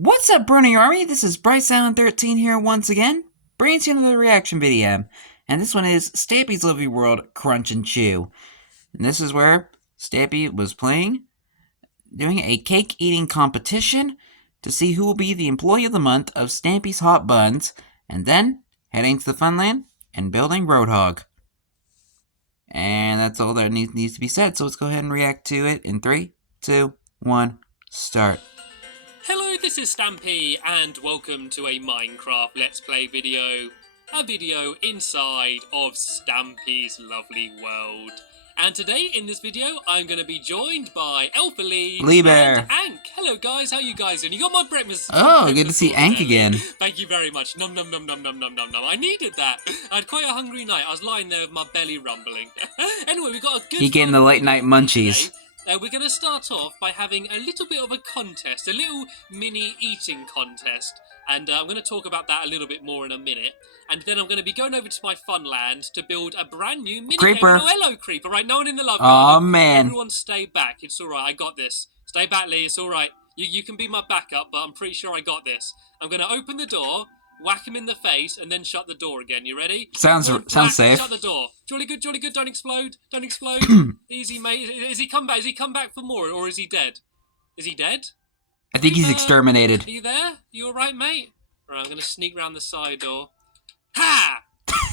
What's up, Brony Army? This is BryceAllen13 here once again, bringing you another reaction video. And this one is Stampy's Lovely World Crunch and Chew. And this is where Stampy was doing a cake eating competition to see who will be the Employee of the Month of Stampy's Hot Buns, and then heading to the Funland and building Roadhog. And that's all that needs to be said, so let's go ahead and react to it in 3, 2, 1, start. Hello, this is Stampy, and welcome to a Minecraft Let's Play video. A video inside of Stampy's Lovely World. And today, in this video, I'm going to be joined by Alpha Bear, and Ank. Hello, guys. How you guys doing? You got my breakfast. Oh, good to see Ank again. Thank you very much. Nom nom nom nom nom nom nom nom. I needed that. I had quite a hungry night. I was lying there with my belly rumbling. Anyway, we got a good. He getting the late night munchies. We're going to start off by having a little bit of a contest, a little mini eating contest, and I'm going to talk about that a little bit more in a minute. And then I'm going to be going over to my Funland to build a brand new mini Creeper. Oh, hello, Creeper. Right, no one in the love garden. Oh, man. Everyone stay back. It's all right. I got this. Stay back, Lee. It's all right. You can be my backup, but I'm pretty sure I got this. I'm going to open the door, whack him in the face, and then shut the door again. You ready? Sounds safe. Shut the door. Jolly good, jolly good. Don't explode. Don't explode. Easy, mate. Is he come back? Is he come back for more, or is he dead? Is he dead? I think he's exterminated. Are you there? You all right, mate? Right, I'm going to sneak round the side door. Ha!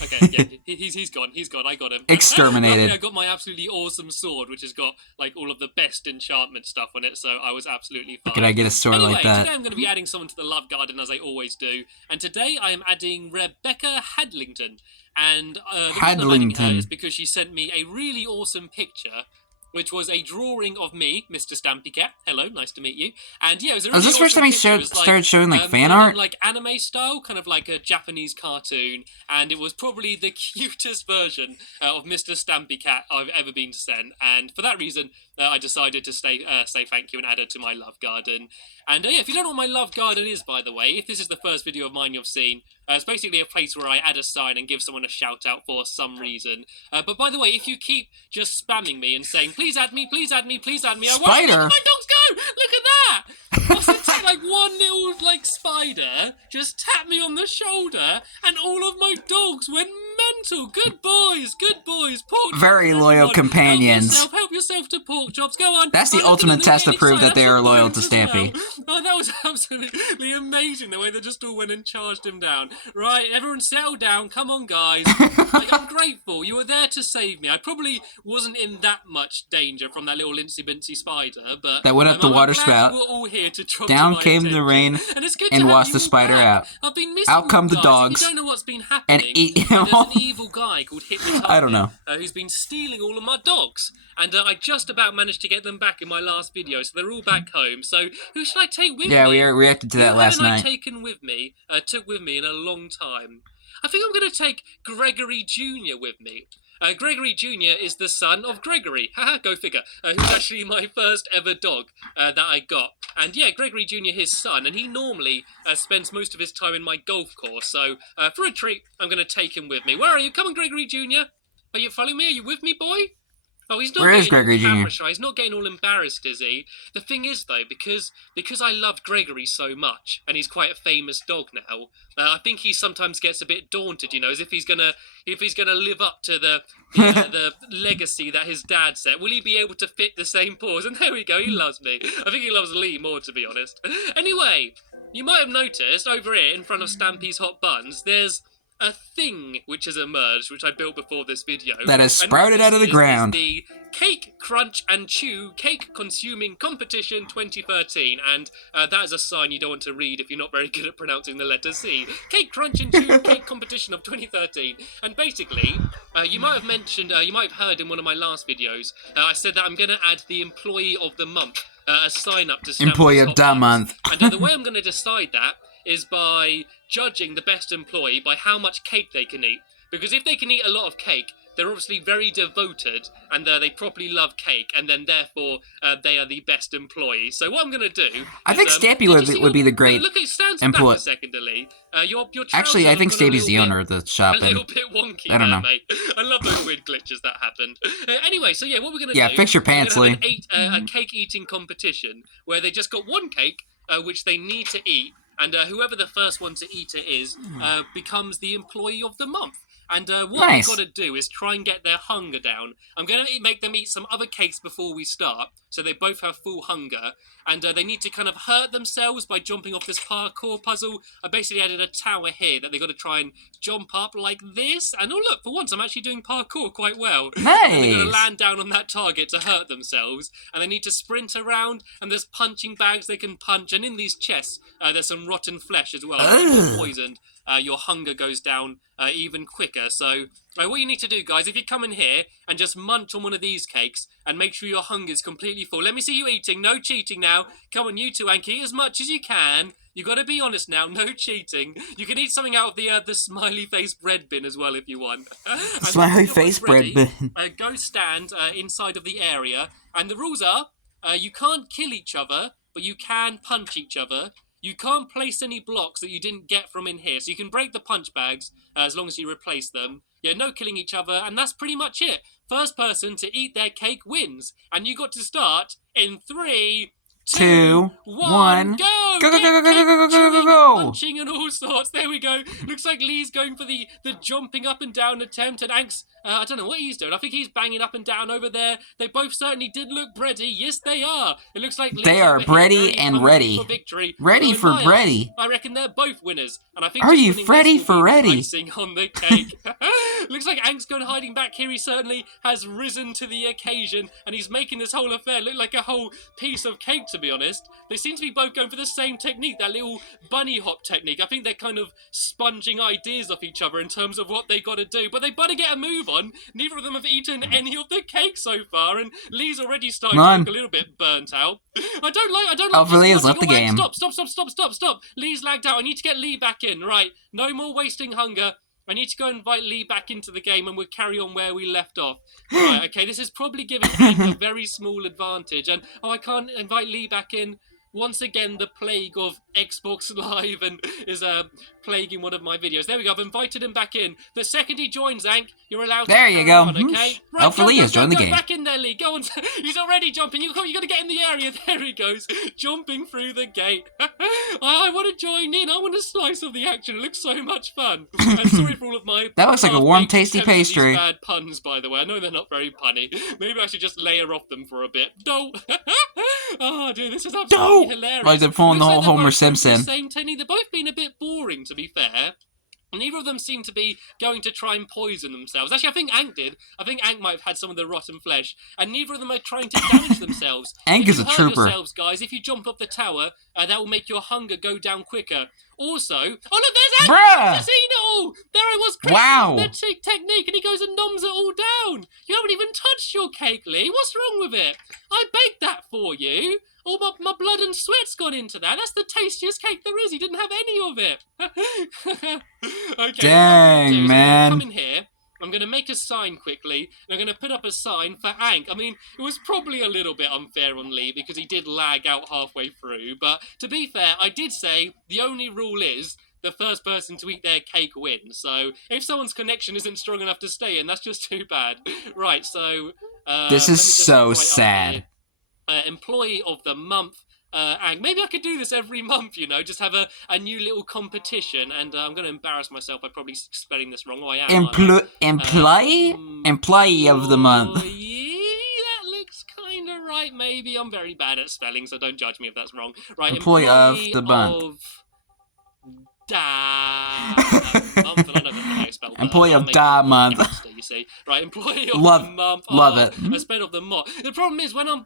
Okay, yeah, he's gone. He's gone. I got him. Exterminated. I got my absolutely awesome sword, which has got like all of the best enchantment stuff on it, so I was absolutely fine. Could I get a sword anyway, like that? Today I'm going to be adding someone to the love garden, as I always do, and today I am adding Rebecca Hadlington. And the reason I'm adding her is because she sent me a really awesome picture, which was a drawing of me, Mr. Stampy Cat. Hello, nice to meet you. And yeah, it was a really Was this awesome first time he started showing like fan art? Like anime style, kind of like a Japanese cartoon, and it was probably the cutest version of Mr. Stampy Cat I've ever been sent. And for that reason, I decided to say thank you and add her to my love garden. And yeah, if you don't know what my love garden is, by the way, if this is the first video of mine you've seen, it's basically a place where I add a sign and give someone a shout out for some reason. But by the way, if you keep just spamming me and saying, please add me, please add me, please add me, I won't let my dogs go! Look at that! What's it like one little like spider just tapped me on the shoulder and all of my dogs went mental. Good boys, pork chops. Very loyal companions. Help yourself to pork chops. Go on. That's the ultimate test to prove that they are loyal to Stampy. Oh, that was absolutely amazing the way they just all went and charged him down. Right, everyone settle down. Come on, guys. Like, I'm grateful. You were there to save me. I probably wasn't in that much danger from that little incy-bincy spider, but that went up the water spout. We're all here to down came the rain and washed the spider out. I've been missing out come the dogs. You don't know what's been happening. And eat there's an evil guy called Hypnotic. I don't know. Who's been stealing all of my dogs. And I just about managed to get them back in my last video, so they're all back home. So who should I take with me? Yeah, we reacted to that last night. Who took with me in a long time? I think I'm going to take Gregory Jr. with me. Gregory Jr. is the son of Gregory. Haha, go figure. Who's actually my first ever dog that I got. And yeah, Gregory Jr. his son, and he normally spends most of his time in my golf course. So for a treat, I'm going to take him with me. Where are you? Come on, Gregory Jr. Are you following me? Are you with me, boy? Oh, he's not Where is Gregory Jr.? Shy. He's not getting all embarrassed, is he? The thing is, though, because I love Gregory so much, and he's quite a famous dog now, I think he sometimes gets a bit daunted, you know, as if he's gonna live up to the legacy that his dad set. Will he be able to fit the same paws? And there we go, he loves me. I think he loves Lee more, to be honest. Anyway, you might have noticed over here in front of Stampy's Hot Buns, there's a thing which has emerged, which I built before this video. That has sprouted out of the ground. The Cake Crunch and Chew Cake Consuming Competition 2013, and that is a sign you don't want to read if you're not very good at pronouncing the letter C. Cake Crunch and Chew Cake Competition of 2013, and basically, you might have heard in one of my last videos, I said that I'm going to add the Employee of the Month, a sign up to Stampy's Employee of the Month. And the way I'm going to decide that is by judging the best employee by how much cake they can eat. Because if they can eat a lot of cake, they're obviously very devoted, and they properly love cake, and then therefore they are the best employee. So what I'm going to do I think Stampy would be the great employee. Actually, I think Stampy's the owner of the shop. A little bit wonky, I don't know. Mate. I love those weird glitches that happened. Anyway, so yeah, what we're going to do... Yeah, fix your pants, Lee. A cake-eating competition, where they just got one cake, which they need to eat. And whoever the first one to eat it is becomes the employee of the month. And what they've got to do is try and get their hunger down. I'm going to make them eat some other cakes before we start, so they both have full hunger. And they need to kind of hurt themselves by jumping off this parkour puzzle. I basically added a tower here that they've got to try and jump up like this. And oh look, for once I'm actually doing parkour quite well. Nice! And they've got to land down on that target to hurt themselves. And they need to sprint around, and there's punching bags they can punch. And in these chests, there's some rotten flesh as well. If you're poisoned, your hunger goes down even quicker. So what you need to do, guys, if you come in here and just munch on one of these cakes and make sure your hunger is completely full. Let me see you eating. No cheating now. Come on, you two, Anki, eat as much as you can. You got to be honest now. No cheating. You can eat something out of the smiley face bread bin as well if you want. Smiley face bread bin. Go stand inside of the area, and the rules are you can't kill each other, but you can punch each other. You can't place any blocks that you didn't get from in here. So you can break the punch bags as long as you replace them. Yeah, no killing each other, and that's pretty much it. First person to eat their cake wins. And you got to start in 3, 2, 1, go! Go, go, go, go, go, go, go, go, go, go! Punching and all sorts. There we go. Looks like Lee's going for the jumping up and down attempt, and Ank's, I don't know what he's doing. I think he's banging up and down over there. They both certainly did look bready. Yes, they are. It looks like Lee's they are bready and ready. For victory. Ready for bready. I reckon they're both winners. And I think are you ready for ready? Icing on the cake. Looks like Ank's going hiding back here. He certainly has risen to the occasion, and he's making this whole affair look like a whole piece of cake, to be honest. They seem to be both going for the same technique, that little bunny hop technique. I think they're kind of sponging ideas off each other in terms of what they got to do, but they better get a move on. Neither of them have eaten any of the cake so far, and Lee's already starting to look a little bit burnt out. I don't like Hopefully Lee's left the game. Stop. Lee's lagged out. I need to get Lee back in. Right, no more wasting hunger. I need to go invite Lee back into the game, and we'll carry on where we left off. Right, okay, this is probably giving Hank a very small advantage. And, I can't invite Lee back in. Once again, the plague of Xbox Live and is plaguing one of my videos. There we go. I've invited him back in. The second he joins, Hank, you're allowed to carry on, okay? Right, hopefully he's joined the game. Back in there, Lee. Go on. He's already jumping. You got to get in the area. There he goes. Jumping through the gate. I want to join in. I want a slice of the action. It looks so much fun. I'm sorry for all of my... That looks like a warm, tasty pastry. Bad puns, by the way. I know they're not very punny. Maybe I should just layer off them for a bit. No. Oh, dude, this is absolutely hilarious. Like they're pulling the whole Homer Simpson. Same technique. They're both being a bit boring, to be fair. Neither of them seem to be going to try and poison themselves. Actually, I think Ank did. I think Ank might have had some of the rotten flesh. And neither of them are trying to damage themselves. Ank is a trooper. Yourselves, guys, if you jump up the tower, that will make your hunger go down quicker. Also, oh look, there's Ank! I've seen it all! There I was, wow! That technique, and he goes and noms it all down. You haven't even touched your cake, Lee. What's wrong with it? I baked that for you. All my blood and sweat's gone into that. That's the tastiest cake there is. He didn't have any of it. Okay, dang, man. Come in here. I'm going to make a sign quickly, and I'm going to put up a sign for Ank. I mean, it was probably a little bit unfair on Lee because he did lag out halfway through. But to be fair, I did say the only rule is the first person to eat their cake wins. So if someone's connection isn't strong enough to stay in, that's just too bad. Right, so... this is so sad. Employee of the month. And maybe I could do this every month, you know, just have a new little competition. And I'm going to embarrass myself by probably spelling this wrong. Oh, I am. Employee of the month. That looks kind of right, maybe. I'm very bad at spelling, so don't judge me if that's wrong. Right, employee of the month. Employee of da month. You see, right? Employee of the month. Love it. I spelled of the month. The problem is when I'm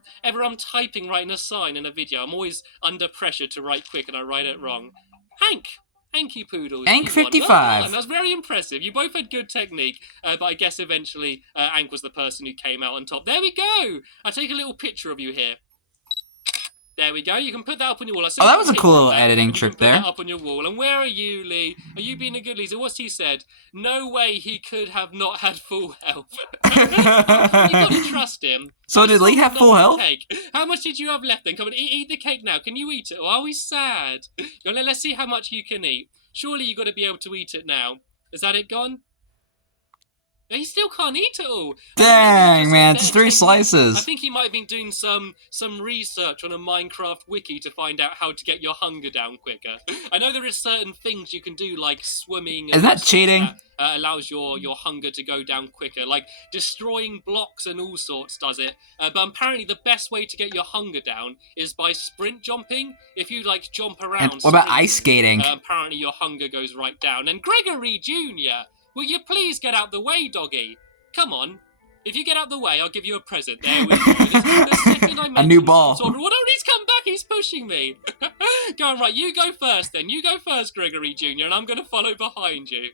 typing, writing a sign in a video, I'm always under pressure to write quick, and I write it wrong. Hanky Poodles. Ank 55. And that's very impressive. You both had good technique, but I guess eventually Ank was the person who came out on top. There we go. I'll take a little picture of you here. There we go. You can put that up on your wall. Oh, that was a cool little editing trick there. Put that up on your wall. And where are you, Lee? Are you being a good Lee? So what's he said? No way he could have not had full health. You've got to trust him. So did Lee have full health? Cake. How much did you have left then? Come on, eat the cake now. Can you eat it? Or are we sad? Let's see how much you can eat. Surely you've got to be able to eat it now. Is that it gone? He still can't eat it all. Dang, man, it's 3 slices. I think he might have been doing some research on a Minecraft wiki to find out how to get your hunger down quicker. I know there is certain things you can do, like swimming. Is that cheating? That allows your hunger to go down quicker. Like destroying blocks and all sorts does it. But apparently the best way to get your hunger down is by sprint jumping. If you like jump around. And what about ice skating? Apparently your hunger goes right down. And Gregory Jr., will you please get out the way, doggy? Come on. If you get out the way, I'll give you a present. There we go. A new ball. Well, no, he's come back. He's pushing me. Go on, right. You go first then. You go first, Gregory Jr., and I'm going to follow behind you.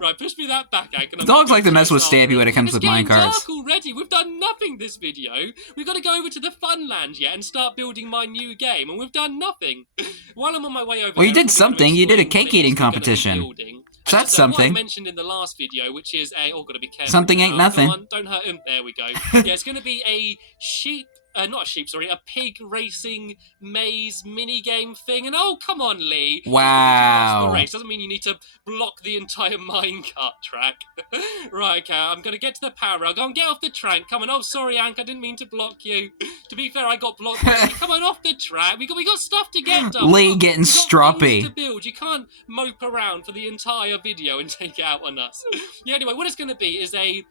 Right, push me that back, Hank. Dogs like to mess with Stampy when it comes with minecarts. It's dark already. We've done nothing this video. We've got to go over to the fun land yet and start building my new game, and we've done nothing. While I'm on my way over well, you did something. You did a cake eating competition. So that's something. What I mentioned in the last video, which is a... Oh, gotta be careful. Something ain't nothing. Come on, don't hurt him. There we go. Yeah, it's gonna be a sheep... not a sheep, sorry. A pig racing maze mini-game thing. And oh, come on, Lee. Wow. The race doesn't mean you need to block the entire minecart track. Right, okay. I'm gonna get to the power rail. Go and get off the track. Come on. Oh, sorry, Hank. I didn't mean to block you. To be fair, I got blocked. Come on, off the track. We got stuff to get done. Lee getting stroppy. To build. You can't mope around for the entire video and take it out on us. Yeah, anyway, what it's going to be is a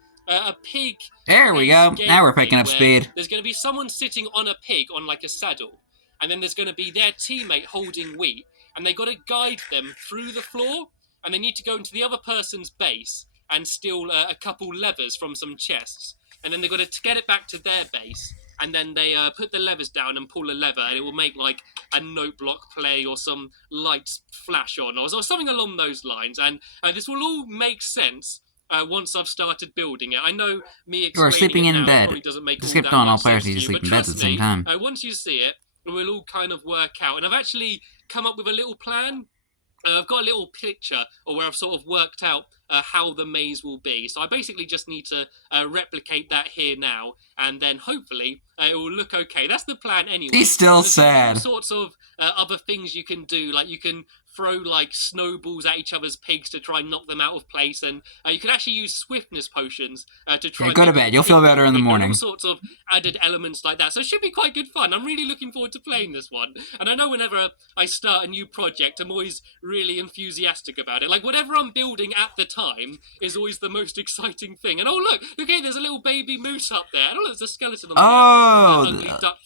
pig. There we go. Now we're picking up speed. There's going to be someone sitting on a pig on like a saddle, and then there's going to be their teammate holding wheat, and they got to guide them through the floor, and they need to go into the other person's base and steal a couple levers from some chests, and then they've got to get it back to their base. And then they put the levers down and pull a lever, and it will make like a note block play or some lights flash on or something along those lines. And this will all make sense once I've started building it. I know me explaining you are sleeping in bed. Doesn't make Skipped on all players need to sleep in bed at the same time. Once you see it, it will all kind of work out. And I've actually come up with a little plan. I've got a little picture where I've sort of worked out how the maze will be. So I basically just need to replicate that here now, and then hopefully it will look okay. That's the plan anyway. He's still sad. Sorts of other things you can do, like you can throw like snowballs at each other's pigs to try and knock them out of place, and you can actually use swiftness potions to try. Yeah, go to bed. You'll feel better in the morning. All sorts of added elements like that, so it should be quite good fun. I'm really looking forward to playing this one, and I know whenever I start a new project, I'm always really enthusiastic about it. Like whatever I'm building at the time is always the most exciting thing. And oh look, okay, there's a little baby moose up there. I don't know, there's a skeleton on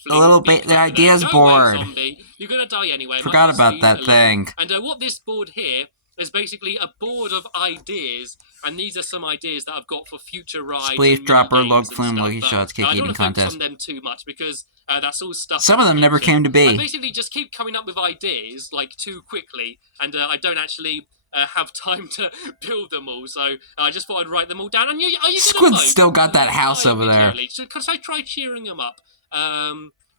the little the ideas board. Zombie. You're gonna die anyway. Forgot about that thing. And what this board here is basically a board of ideas, and these are some ideas that I've got for future rides. Spleef dropper, log flume, lucky shots, cake eating contest. I don't focus on them too much because that's all stuff. Some of them never came to be. I basically just keep coming up with ideas like too quickly, and I don't actually have time to build them all. So I just thought I'd write them all down. And are you Squid's still got that house over there. So could I try cheering them up?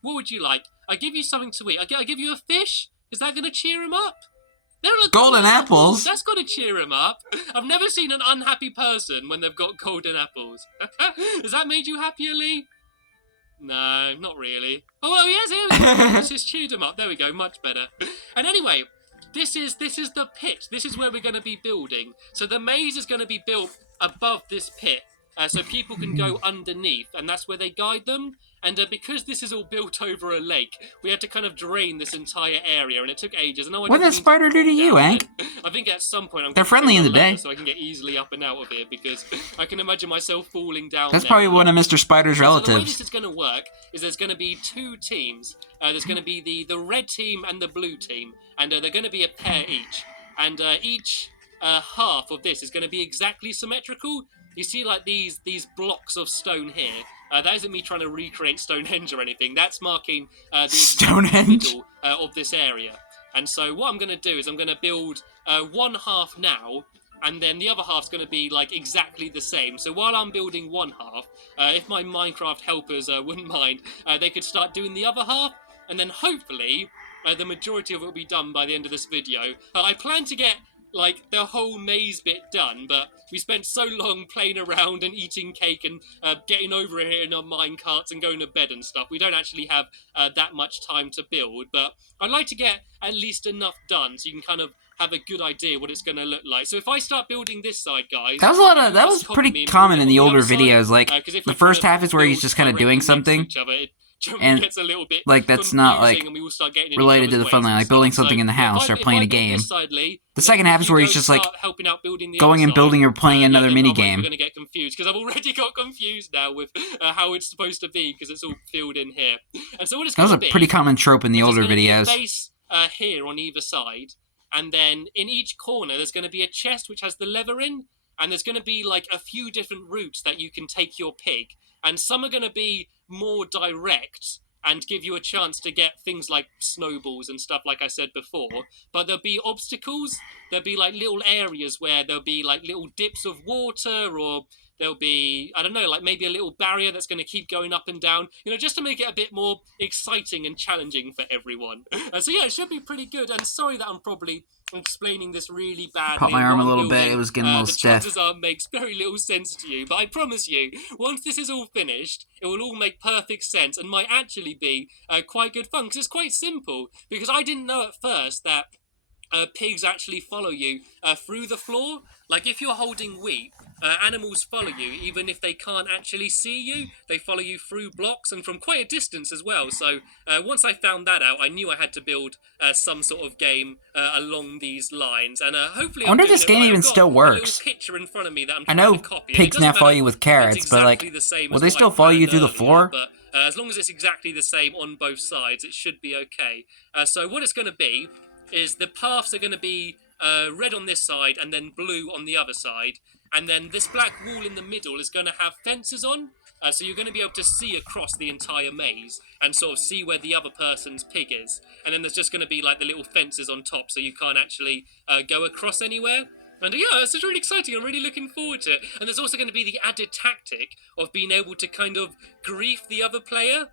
What would you like? I give you something to eat. I give you a fish. Is that going to cheer him up? Golden apples. That's got to cheer him up. I've never seen an unhappy person when they've got golden apples. Has that made you happier, Lee? No, not really. Oh, well, yes, here we go. This has cheered him up. There we go, much better. And anyway, this is the pit. This is where we're going to be building. So the maze is going to be built above this pit, so people can go underneath, and that's where they guide them. And because this is all built over a lake, we had to kind of drain this entire area, and it took ages. And what did that spider do to you, Hank? I think at some point they're friendly in the day, so I can get easily up and out of here, because I can imagine myself falling down. That's probably one of Mr. Spider's relatives. So the way this is going to work is there's going to be two teams. There's going to be the red team and the blue team, and they're going to be a pair each. And each half of this is going to be exactly symmetrical. You see, like these blocks of stone here. That isn't me trying to recreate Stonehenge or anything. That's marking the Stonehenge middle of this area. And so what I'm going to do is I'm going to build one half now, and then the other half's going to be like exactly the same. So while I'm building one half, if my Minecraft helpers wouldn't mind, they could start doing the other half, and then hopefully the majority of it will be done by the end of this video. I plan to get like the whole maze bit done, but we spent so long playing around and eating cake and getting over here in our minecarts and going to bed and stuff. We don't actually have that much time to build, but I'd like to get at least enough done so you can kind of have a good idea what it's going to look like. So if I start building this side, guys, that was that was pretty common in the older videos. Like the first half is where he's just kind of doing something, and gets a little bit like that's not like and we all start getting related to the fun line, like building something in the house or playing a game. The second half is where he's just like helping out building the going and building or playing another mini game. We're going to get confused because I've already got confused now with how it's supposed to be because it's all filled in here. And so what it's going to be, that was a pretty common trope in the older videos. A base here on either side, and then in each corner there's going to be a chest which has the lever in, and there's going to be like a few different routes that you can take your pig, and some are going to be more direct and give you a chance to get things like snowballs and stuff like I said before. But there'll be obstacles, there'll be like little areas where there'll be like little dips of water, or there'll be, I don't know, like maybe a little barrier that's going to keep going up and down, just to make it a bit more exciting and challenging for everyone. So yeah, it should be pretty good. And sorry that I'm probably explaining this really badly. Caught my arm a little bit, it was getting a little stiff. The chances are it makes very little sense to you, but I promise you, once this is all finished, it will all make perfect sense and might actually be quite good fun, because it's quite simple. Because I didn't know at first that pigs actually follow you through the floor. Like if you're holding wheat, animals follow you even if they can't actually see you. They follow you through blocks and from quite a distance as well. So once I found that out, I knew I had to build some sort of game along these lines. And hopefully, I wonder if this game even still works. A little picture in front of me that I'm I trying know to copy. pigs now follow you with carrots, but like, will they still follow you through the floor? But as long as it's exactly the same on both sides, it should be okay. So what it's going to be is the paths are going to be red on this side and then blue on the other side, and then this black wall in the middle is going to have fences on, so you're going to be able to see across the entire maze and sort of see where the other person's pig is, and then there's just going to be like the little fences on top so you can't actually go across anywhere. And yeah, it's really exciting. I'm really looking forward to it. And there's also going to be the added tactic of being able to kind of grief the other player,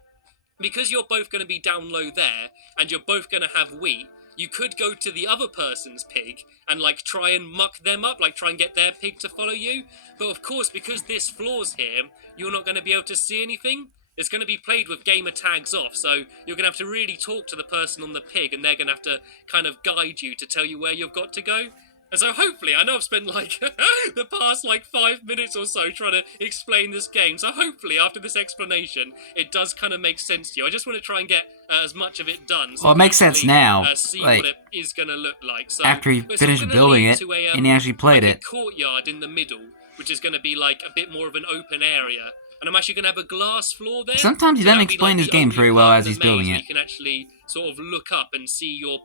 because you're both going to be down low there and you're both going to have wheat. You could go to the other person's pig and like try and muck them up, like try and get their pig to follow you. But of course, because this floor's here, you're not going to be able to see anything. It's going to be played with gamer tags off, so you're going to have to really talk to the person on the pig, and they're going to have to kind of guide you to tell you where you've got to go. And so hopefully, I know I've spent like the past like 5 minutes or so trying to explain this game, so hopefully after this explanation it does kind of make sense to you. I just want to try and get as much of it done. So well, it makes sense now, see like, what it is going to look like. So, after you finished building it and you actually played like it. A courtyard in the middle, which is going to be like a bit more of an open area. And I'm actually going to have a glass floor there. Sometimes he doesn't explain his game very well as he's building it. You can actually sort of look up and see your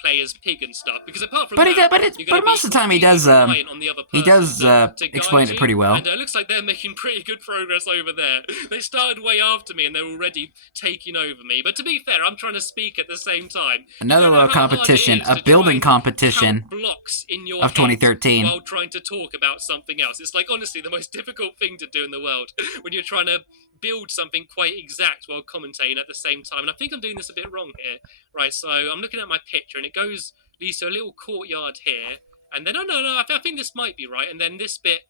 player's pig and stuff, because apart from but most of the time he does explain it pretty well. And it looks like they're making pretty good progress over there. They started way after me and they're already taking over me, but to be fair, I'm trying to speak at the same time. Another little competition, a building competition blocks in your of 2013 while trying to talk about something else. It's like honestly the most difficult thing to do in the world when you're trying to build something quite exact while commentating at the same time. And I think I'm doing this a bit wrong here. Right, so I'm looking at my picture and it leads to a little courtyard here. And then, I think this might be right. And then this bit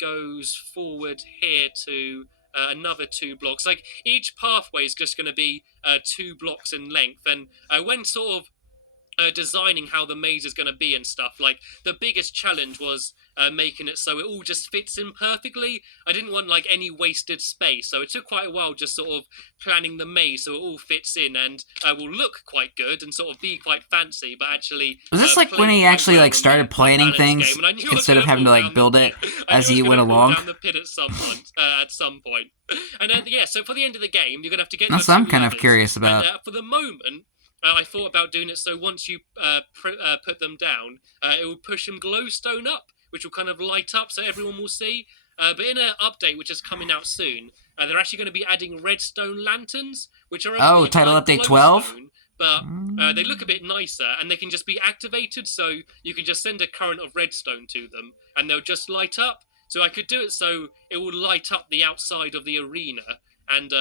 goes forward here to another 2 blocks. Like each pathway is just going to be 2 blocks in length. And when sort of designing how the maze is going to be and stuff, like the biggest challenge was making it so it all just fits in perfectly. I didn't want like any wasted space, so it took quite a while just sort of planning the maze so it all fits in and will look quite good and sort of be quite fancy, but actually was this like when he actually like started planning things instead of having to like build it as he went along? Down the pit at some point. And yeah, so for the end of the game you're gonna have to get that's what I'm kind of curious about. And, for the moment I thought about doing it so once you put them down, it will push them glowstone up, which will kind of light up so everyone will see. But in an update which is coming out soon, they're actually going to be adding redstone lanterns, which are title like update 12. But they look a bit nicer, and they can just be activated, so you can just send a current of redstone to them, and they'll just light up. So I could do it so it will light up the outside of the arena, and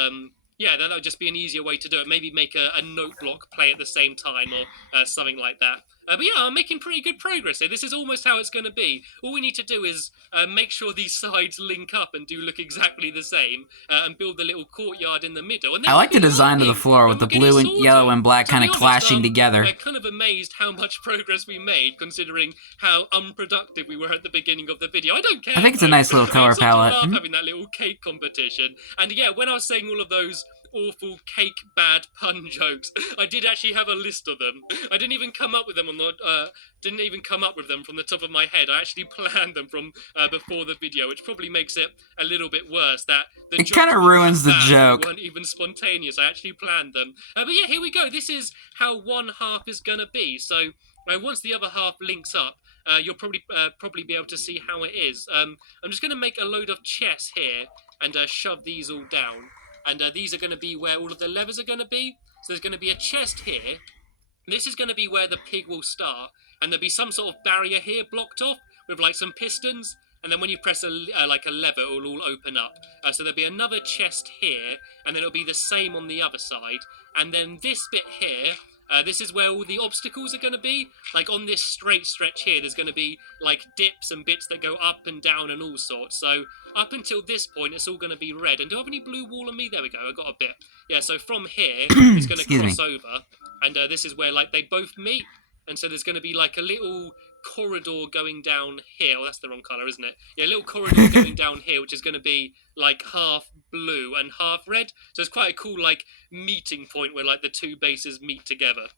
yeah, that would just be an easier way to do it. Maybe make a note block play at the same time or something like that. But yeah, I'm making pretty good progress here. This is almost how it's going to be. All we need to do is make sure these sides link up and do look exactly the same, and build the little courtyard in the middle. And then I like the design of the floor with and the we'll get it blue and sorted. yellow and black To kind be of honest, clashing together. I'm kind of amazed how much progress we made, considering how unproductive we were at the beginning of the video. I don't care. I think it's a nice little color palette. I love having that little cake competition. And yeah, when I was saying all of those awful cake bad pun jokes, I did actually have a list of them. I didn't even come up with them from the top of my head. I actually planned them from before the video, which probably makes it a little bit worse. That the it kind of ruins the joke. Weren't even spontaneous. I actually planned them. But yeah, here we go. This is how one half is gonna be. So once the other half links up, you'll probably be able to see how it is. I'm just gonna make a load of chests here and shove these all down. And these are going to be where all of the levers are going to be. So there's going to be a chest here. This is going to be where the pig will start. And there'll be some sort of barrier here blocked off with like some pistons. And then when you press a lever, it will all open up. So there'll be another chest here. And then it'll be the same on the other side. And then this bit here, this is where all the obstacles are going to be. Like on this straight stretch here, there's going to be like dips and bits that go up and down and all sorts. So up until this point, it's all going to be red. And do I have any blue wall on me? There we go. I got a bit. Yeah, so from here, it's going to cross over. And this is where like they both meet. And so there's going to be like a little corridor going down here. Oh, that's the wrong colour, isn't it? Yeah, a little corridor going down here, which is going to be like half blue and half red. So it's quite a cool like meeting point where like the two bases meet together.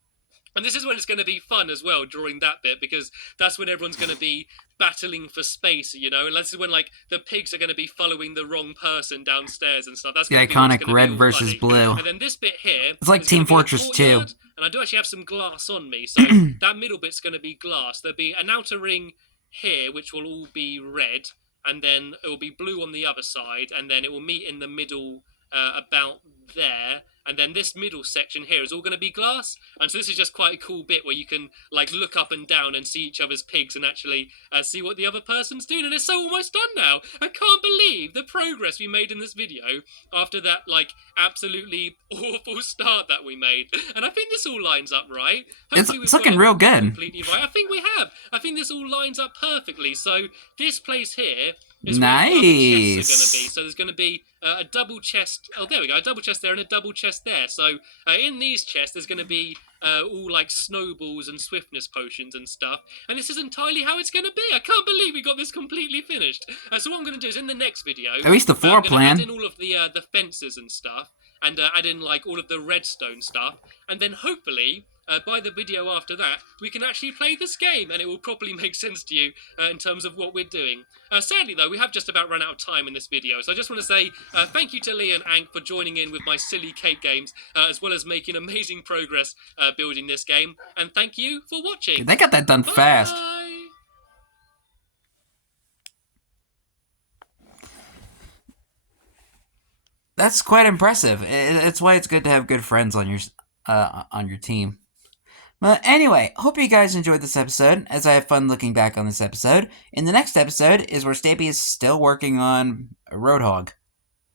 And this is when it's going to be fun as well, drawing that bit, because that's when everyone's going to be battling for space, you know? And this is when, like, the pigs are going to be following the wrong person downstairs and stuff. That's the iconic red versus blue. And then this bit here... It's like Team Fortress 2. And I do actually have some glass on me, so that middle bit's going to be glass. There'll be an outer ring here, which will all be red, and then it will be blue on the other side, and then it will meet in the middle about there. And then this middle section here is all going to be glass. And so this is just quite a cool bit where you can like look up and down and see each other's pigs and actually see what the other person's doing. And it's so almost done now. I can't believe the progress we made in this video after that like absolutely awful start that we made. And I think this all lines up right. It's looking real good. Completely right. I think we have. I think this all lines up perfectly. So this place here is nice. Where the chests are going to be. So there's going to be a double chest. Oh, there we go. A double chest there and a double chest there. So in these chests, there's going to be all like snowballs and swiftness potions and stuff. And this is entirely how it's going to be. I can't believe we got this completely finished. So what I'm going to do is in the next video, at least the floor plan, add in all of the fences and stuff, and add in like all of the redstone stuff, and then hopefully. By the video after that, we can actually play this game, and it will properly make sense to you in terms of what we're doing. Sadly, though, we have just about run out of time in this video, so I just want to say thank you to Lee and Ank for joining in with my silly cake games, as well as making amazing progress building this game, and thank you for watching. Dude, they got that done fast. That's quite impressive. It's why it's good to have good friends on your team. But anyway, hope you guys enjoyed this episode, as I have fun looking back on this episode. In the next episode is where Stampy is still working on a Roadhog.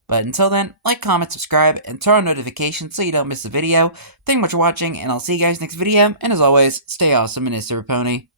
But until then, like, comment, subscribe, and turn on notifications so you don't miss a video. Thank you much for watching, and I'll see you guys next video. And as always, stay awesome and Mr. Pony.